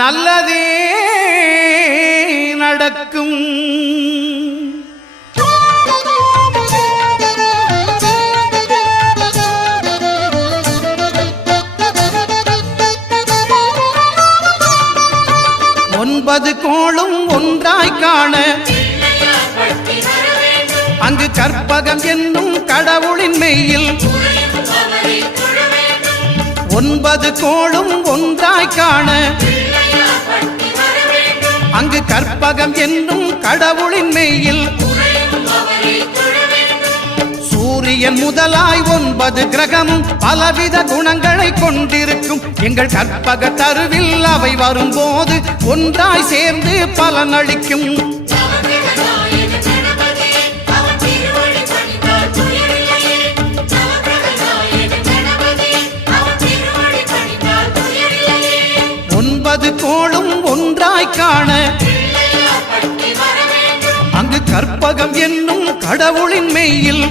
நல்லதே நடக்கும். ஒன்பது கோளும் ஒன்றாய் காண அங்கு கற்பகம் என்னும் கடவுளின் மெய்யில் ஒன்பது கோளும் ஒன்றாய் காண அங்கு கற்பகம் என்னும் கடவுளின் மெய்யில் சூரியன் முதலாய் 9 கிரகமும் பலவித குணங்களை கொண்டிருக்கும். எங்கள் கற்பக தருவில் அவை வரும்போது ஒன்றாய் சேர்ந்து பலனளிக்கும். ஒன்பது கோளும் ஒன்றாய் காண அங்கு கற்பகம் என்னும் கடவுளின் மெய்யில்